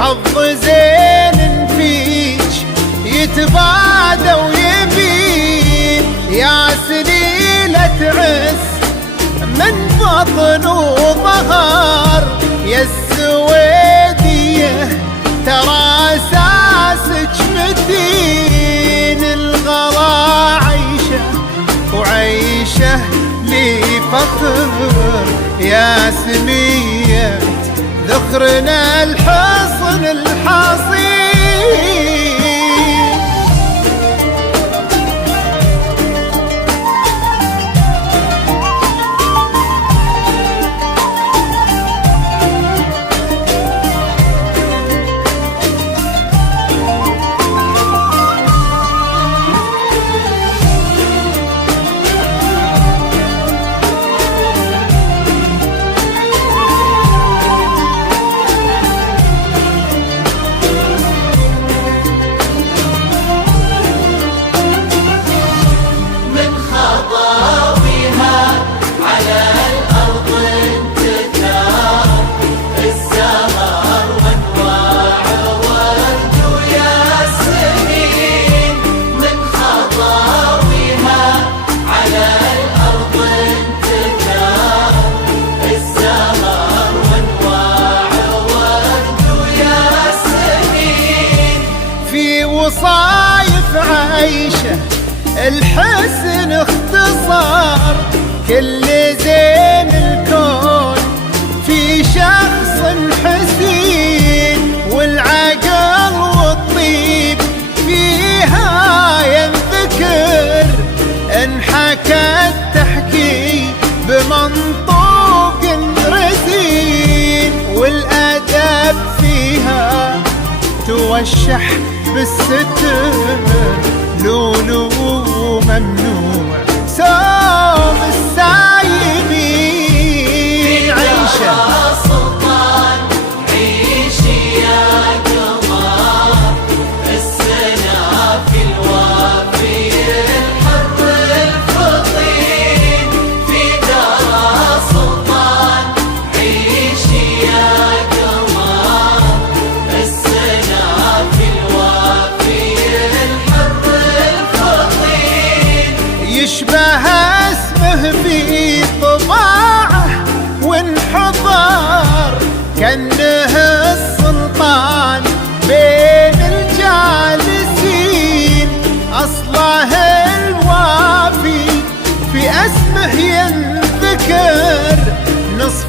حظ زين فيك يتبادى ويبين، يا سليلة عز من بطن وظهر، يا السويدية ترى اساسك متين. الغلا عيشه وعيشه لي فخر، يا سمية ذخرنا الحصن الحصين. وصايف عيشه الحسن اختصار، كل زين الكون في شخص حسين، والعقل والطيب فيها ينذكر، انحكت تحكي بمنطوق رزين، والادب فيها توشح بالستر، لولو ممنوع سوم السايبين. عيشه سلطان عيشي يا قمر، السنافي الوافي الحر الفطين، في دار سلطان عيشي يا قمر، السنافي يشبه اسمه في طباعه وانحضر، كأنه السلطان بين الجالسين، أصله الوافي في اسمه ينذكر، نصف